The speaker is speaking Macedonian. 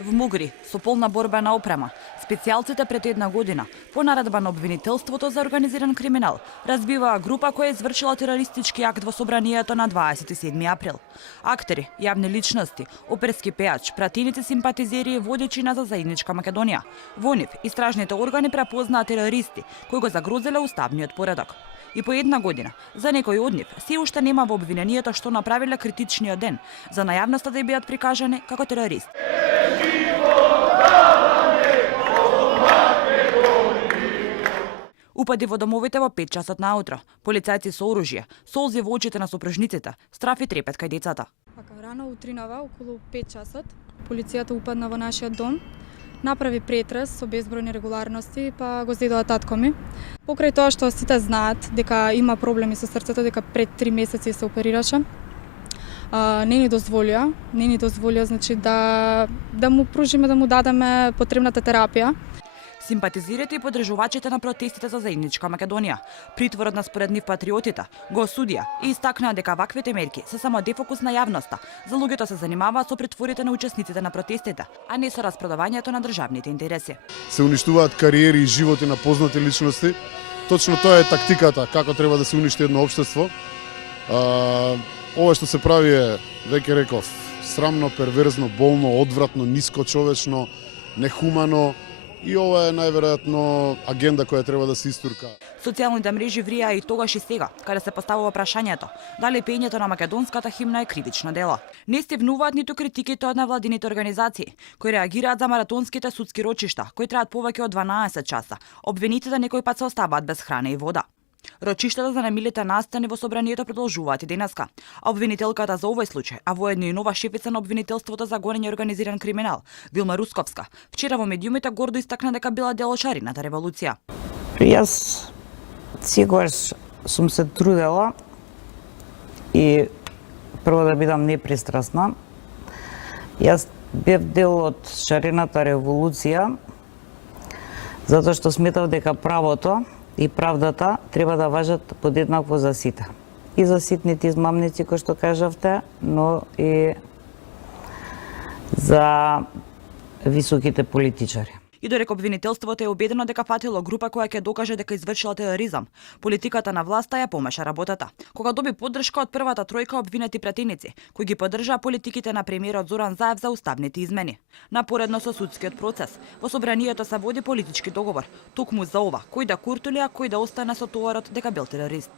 В Мугри, со полна борбена опрема, специјалците пред една година, по наредба на обвинителството за организиран криминал, разбиваа група која извршила терористички акт во собранието на 27 април. Актери, јавни личности, оперски пејач, пратеници, симпатизери и водичи на за заедничка Македонија. Во нив, истражните органи препознаа терористи кои го загрозиле уставниот поредок. И по една година, за некои од нив, се уште нема во обвинението што направиле критичниот ден, за на јавноста да бидат прикажани како терорист. Упади во домовите во 5 часот наутро, полицајци со оружје, солзи во очите на сопружниците, страф и трепет кај децата. Рано утринава, околу 5 часот, полицијата упадна во нашиот дом, направи претрес со безбројни регуларности, па го зедоа татко ми. Покрај тоа што сите знаат дека има проблеми со срцето, дека пред 3 месеци се оперираше, не ни дозволија значи да му пружиме, да му дадеме потребната терапија. Симпатизирате и подржувачите на протестите за заедничка Македонија. Притворот на според нив патриотите го осудија и истакнаа дека ваквите мерки се само дефокус на јавноста. За луѓето се занимаваат со притворите на учесниците на протестите, а не со распродавањето на државните интереси. Се уништуваат кариери и животи на познати личности. Точно тоа е тактиката како треба да се уништи едно општество. Ова што се прави е, веќе реков, срамно, перверзно, болно, одвратно, ниско човечно, нехумано. И ова е најверојатно агенда која треба да се истурка. Социјалните мрежи вријаа и тогаш и сега, каде се поставува прашањето дали пеењето на македонската химна е критично дело. Не стивнуваат ниту критиките од невладините организации, кои реагираат за маратонските судски рочишта, кои траат повеќе од 12 часа. Обвинетите некој пат се оставаат без храна и вода. Рочиштата за немилите настани во собранието продолжуваат и денеска. А обвинителката за овој случај, а воедно и нова шефица на обвинителството за гонење и организиран криминал, Вилма Русковска, вчера во медиумите гордо истакна дека била дел од шарината револуција. Јас секогаш сум се трудела и прво да бидам непристрасна. Јас бев дел од шарината револуција затоа што сметав дека правото и правдата треба да важат подеднакво за сите. И за ситните измамници, кои што кажавте, но и за високите политичари. И додека обвинителството е убедено дека фатило група која ќе докаже дека извршила тероризам, политиката на власта ја помеша работата. Кога доби поддршка од првата тројка обвинети пратеници, кои ги поддржаа политиките на премиерот Зоран Заев за уставните измени. Напоредно со судскиот процес, во собранието се води политички договор, токму за ова, кој да куртули, а кој да остане со товарот дека бил терорист.